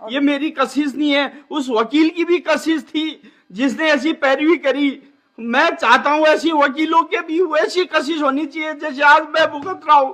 ये मेरी कशिश नहीं है, उस वकील की भी कशिश थी जिसने ऐसी पैरवी करी। मैं चाहता हूँ ऐसी वकीलों के भी वैसी कशिश होनी चाहिए जैसे आज मैं भुगत रहा हूँ।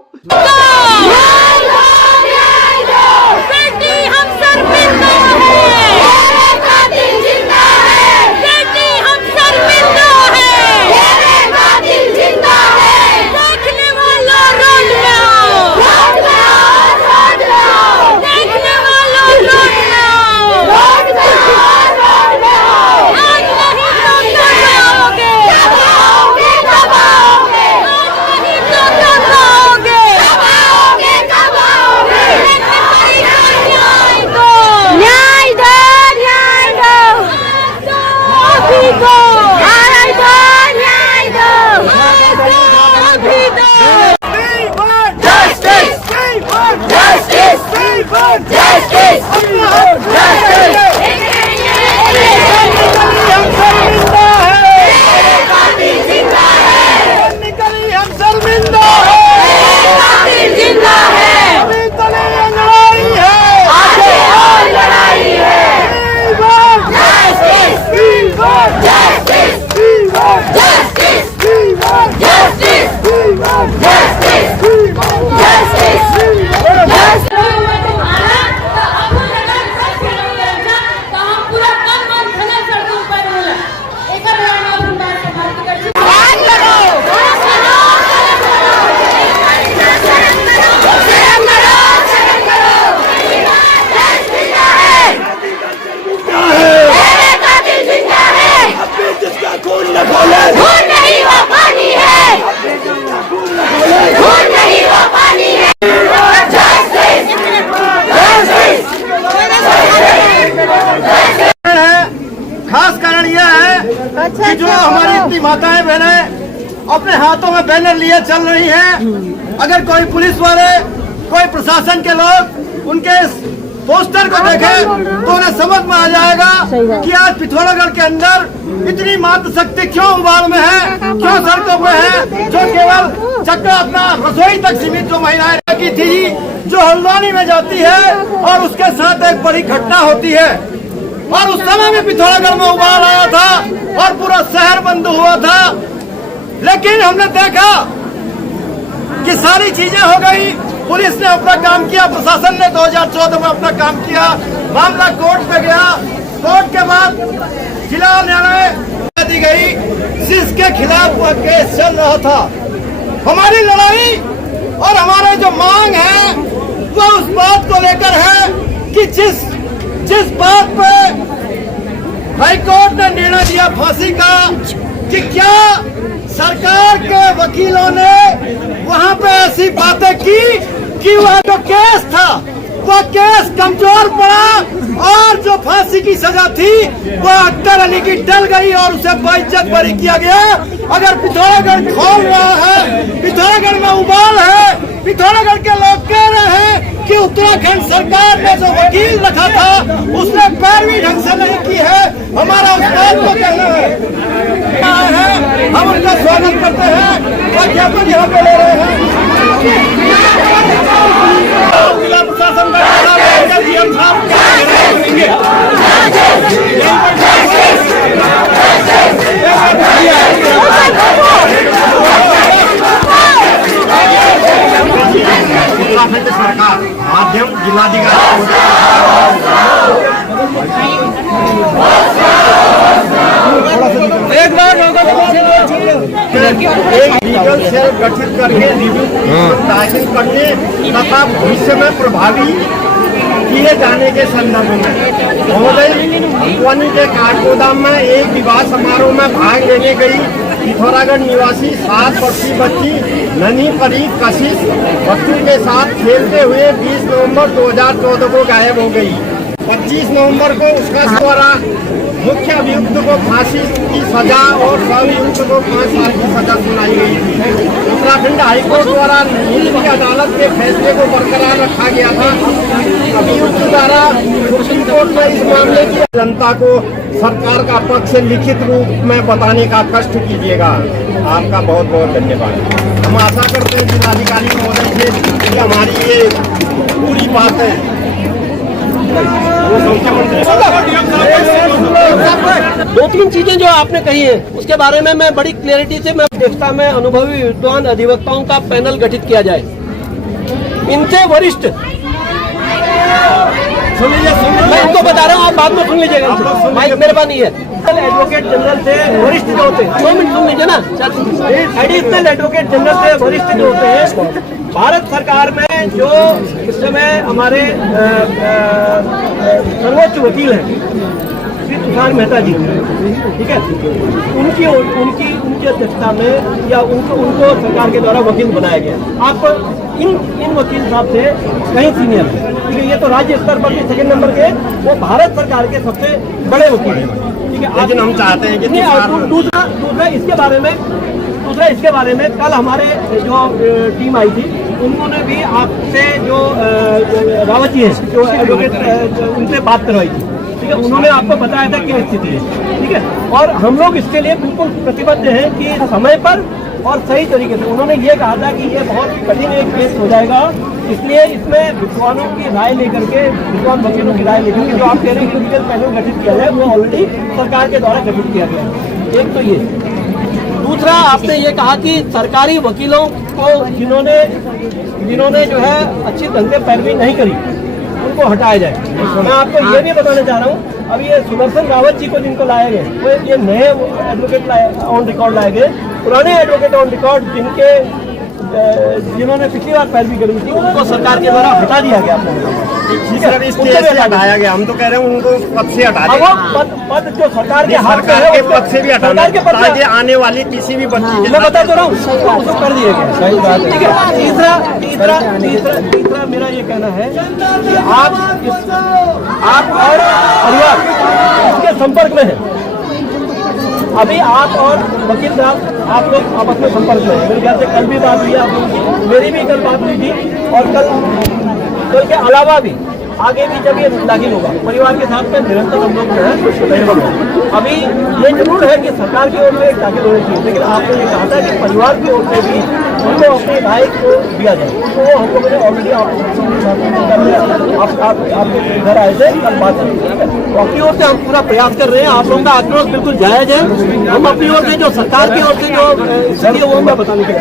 खास कारण यह है कि जो हमारी इतनी माताएं बहनें अपने हाथों में बैनर लिए चल रही हैं, अगर कोई पुलिस वाले कोई प्रशासन के लोग उनके पोस्टर को देखे तो उन्हें समझ में आ जाएगा कि आज पिथौरागढ़ के अंदर इतनी मातृशक्ति क्यों उबाल में है, क्यों सड़कों पे है, जो केवल चक्कर अपना रसोई तक सीमित जो महिलाएं की थी, जो हल्द्वानी में जाती है और उसके साथ एक बड़ी घटना होती है। और उस समय में पिथौरागढ़ में उबाल आया था और पूरा शहर बंद हुआ था, लेकिन हमने देखा कि सारी चीजें हो गई। पुलिस ने अपना काम किया, प्रशासन ने 2014 में अपना काम किया, मामला कोर्ट पे गया। कोर्ट के बाद जिला न्यायालय दी गई जिसके खिलाफ वह केस चल रहा था। हमारी लड़ाई और हमारे जो मांग है वो उस बात को लेकर है कि जिस बात पे हाईकोर्ट ने निर्णय दिया फांसी का, कि क्या सरकार के वकीलों ने वहां पे ऐसी बातें की कि वह जो केस था वह केस कमजोर पड़ा और जो फांसी की सजा थी वह अख्तर अली की टल गई और उसे बेइज्जत बरी किया गया। अगर पिथौरागढ़ खोल रहा है, पिथौरागढ़ में उबाल है, पिथौरागढ़ के लोग कह रहे हैं कि उत्तराखंड सरकार ने जो वकील रखा था उसने पैरवी ढंग से नहीं की है, हमारा उस बात को कहना है। हम उनका स्वागत करते हैं और ज्ञापन यहाँ पे ले रहे हैं। जिला प्रशासन का डीएम साहब उत्तराखंड सरकार माध्यम जिलाधिकारी एक बार एक लीगल सेल गठित करके रिव्यू दाखिल करने तथा भविष्य में प्रभावी किए जाने के संदर्भ में महोदय हल्द्वानी के काठगोदाम में एक विवाह समारोह में भाग लेने गई पिथौरागढ़ निवासी 7 वर्षीय बच्ची नन्ही परी कशिश बच्चों के साथ खेलते हुए 20 नवंबर 2014 को गायब हो गई। 25 नवंबर को उसका द्वारा मुख्य अभियुक्त को फांसी की सजा और सह-अभियुक्त को 5 साल की सजा सुनाई गई थी। उत्तराखंड हाईकोर्ट द्वारा निचली अदालत के फैसले को बरकरार रखा गया था। अभियुक्त द्वारा सुप्रीम कोर्ट में इस मामले की जनता को सरकार का पक्ष लिखित रूप में बताने का कष्ट कीजिएगा। आपका बहुत बहुत धन्यवाद। हम आशा करते हैं जिलाधिकारी महोदय से कि हमारी ये पूरी बात है दो तीन चीजें जो आपने कही है उसके बारे में मैं बड़ी क्लैरिटी से मैं अध्यक्षता में अनुभवी विद्वान अधिवक्ताओं का पैनल गठित किया जाए। इनसे वरिष्ठ, मैं इनको बता रहा हूँ, आप बाद में सुन लीजिएगा, माइक मेरे पास नहीं है। एडवोकेट जनरल से वरिष्ठ जो होते हैं, 2 मिनट सुन लीजिए ना। एडिशनल एडवोकेट जनरल से वरिष्ठ जो होते हैं भारत सरकार में, जो इस समय हमारे सर्वोच्च वकील हैं श्री तुषार मेहता जी, ठीक है, उनकी अध्यक्षता में या उनको सरकार के द्वारा वकील बनाया गया। आप इन वकील साहब से कहीं सीनियर है, ठीक है, ये तो राज्य स्तर पर भी सेकंड नंबर के, वो भारत सरकार के सबसे बड़े वकील हैं, ठीक है। लेकिन हम चाहते हैं कि दूसरा इसके बारे में कल हमारे जो टीम आई थी उन्होंने भी आपसे जो रावत जी है जो एडवोकेट उनसे बात करवाई थी, ठीक है, उन्होंने आपको बताया था क्या स्थिति है, ठीक है। और हम लोग इसके लिए बिल्कुल प्रतिबद्ध हैं कि समय पर और सही तरीके से, उन्होंने ये कहा था कि ये बहुत कठिन एक केस हो जाएगा, इसलिए इसमें विद्वानों की राय लेकर के, विद्वान वकीलों की राय लेकर के जो आप कह रहे हैं लीगल पैनल गठित किया जाए, वो ऑलरेडी सरकार के द्वारा गठित किया गया। एक तो ये, दूसरा आपने ये कहा कि सरकारी वकीलों को जिन्होंने जो है अच्छी ढंग से पैरवी नहीं करी उनको हटाया जाए। मैं आपको ये भी बताना चाह रहा हूँ, अभी ये सुदर्शन रावत जी को जिनको लाए गए, वो ये नए एडवोकेट ऑन रिकॉर्ड लाए गए, पुराने एडवोकेट ऑन रिकॉर्ड जिन्होंने पिछली बार पैरवी करी थी उनको सरकार के द्वारा हटा दिया गया। हटाया गया, हम तो कह रहे हैं उनको पद से हटा दें। पद जो सरकार के सरकार के पद से भी हटाना ताकि आने वाली किसी भी बच्ची, मैं बता तो रहा हूँ, उसको कर दिया गया। सही बात है, ठीक है। तीसरा मेरा ये कहना है कि आप और परिवार इसके संपर्क में है। अभी आप और वकील साहब आप लोग आपस में संपर्क में है। मेरे ख्याल से कल भी बात हुई आप लोगों की, मेरी भी कल बात हुई थी, और कल के अलावा भी आगे भी जब ये दाखिल होगा परिवार के साथ में निरंतर हम लोग जो है। अभी ये जरूर है कि सरकार की ओर से दाखिल होनी चाहिए, लेकिन आपने ये कहा था कि परिवार की ओर से भी उनको अपने भाई को दिया जाए, तो वो हम लोगों ने ऑलरेडी आपके घर आए थे, कल बात करें, ठीक है। तो अपनी ओर से हम पूरा प्रयास कर रहे हैं, आप लोगों का आक्रोश बिल्कुल जायज है। हम अपनी ओर से जो सरकार की ओर से जो स्थिति है वो मैं बताने के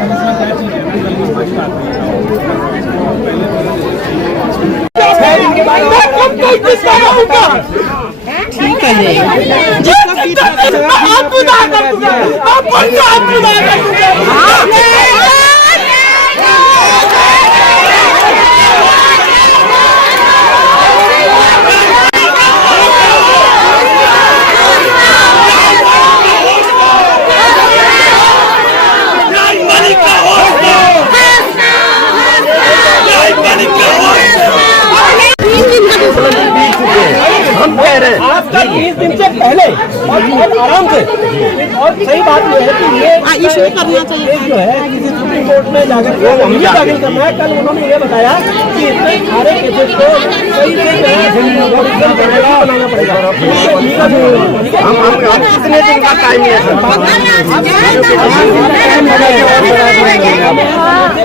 ठीक है, हम कह रहे हैं आपका 20 दिन से पहले और बहुत आराम से, और सही बात यह है कि ये इशू करना चाहिए जो है किसी सुप्रीम कोर्ट में जाकर के दाखिल करना है। कल उन्होंने ये बताया कि इसमें सारे केसेस को सही से बनाना पड़ेगा। हम कितने दिन का टाइम है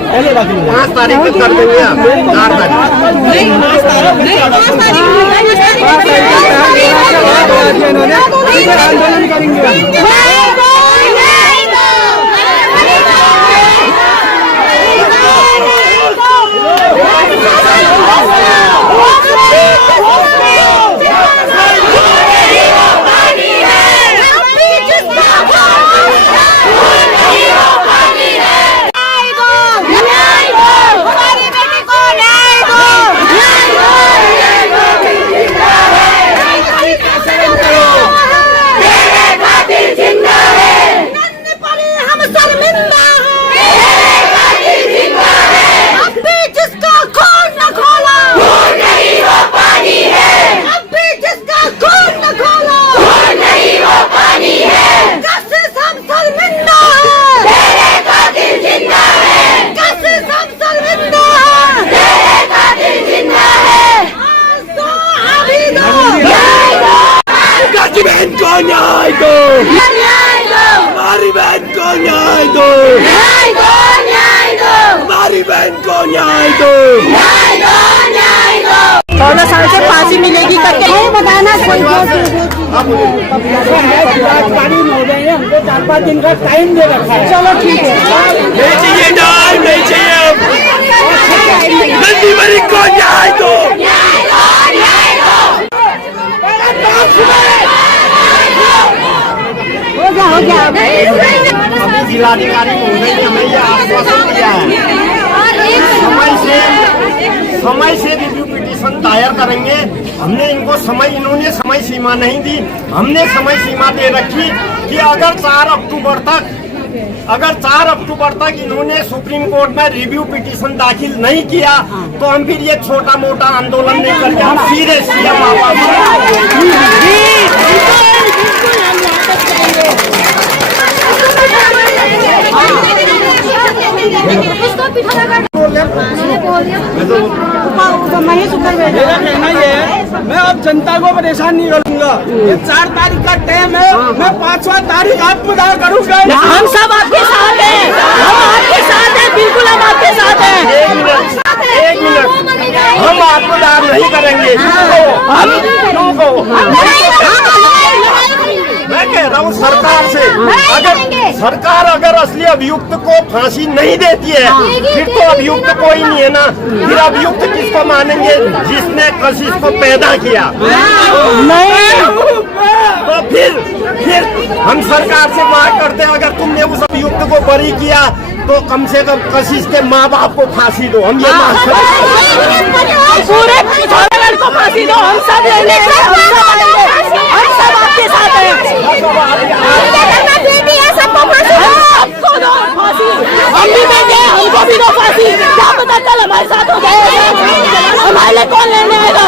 पहले दाखिल 5 तारीख को कर देंगे, 8 आंदोलन करेंगे। बहन को न्याय दो, हमारी बहन को न्याय दो, हमारी बहन को न्याय दो। 14 साल से फांसी मिलेगी करके नहीं बताना। हमको 4-5 दिन का टाइम दे रखा है। चलो ठीक है, नहीं चाहिए टाइम, नहीं चाहिए नंदी मरी को न्याय दो। हो गया। अभी जिलाधिकारी महोदय ने हमें यह आश्वासन दिया है समय से रिव्यू पिटीशन दायर करेंगे। हमने इनको इन्होंने समय सीमा नहीं दी, हमने समय सीमा दे रखी कि अगर 4 अक्टूबर तक इन्होंने सुप्रीम कोर्ट में रिव्यू पिटीशन दाखिल नहीं किया तो हम फिर ये छोटा मोटा आंदोलन नहीं करके हम सीधे सीएम मेरा कहना ये है, मैं अब जनता को परेशान नहीं करूंगा। ये 4 तारीख का टाइम है, मैं 5वां तारीख आपको दावा करूंगा। हम सब आपके साथ हैं, हम आपके साथ हैं, बिल्कुल हम आपके साथ हैं। एक मिनट हम आपको दायर नहीं करेंगे। मैं कह रहा हूँ सरकार से, सरकार अगर असली अभियुक्त को फांसी नहीं देती है फिर तो अभियुक्त कोई नहीं है ना। फिर अभियुक्त किसको मानेंगे? जिसने कशिश को पैदा किया। तो फिर हम सरकार से मांग करते हैं, अगर तुमने उस अभियुक्त को बरी किया तो कम से कम कशिश के माँ बाप को फांसी दो। हम ये मांग करते हैं, पूरे पिथौरागढ़ को फांसी दो। हम सब आपके साथ हैं। सबको दो फांसी, हम भी देंगे, हमको भी दो फांसी। क्या पता कल हमारे साथ हो जाए, हमारे लिए कौन लेने आएगा।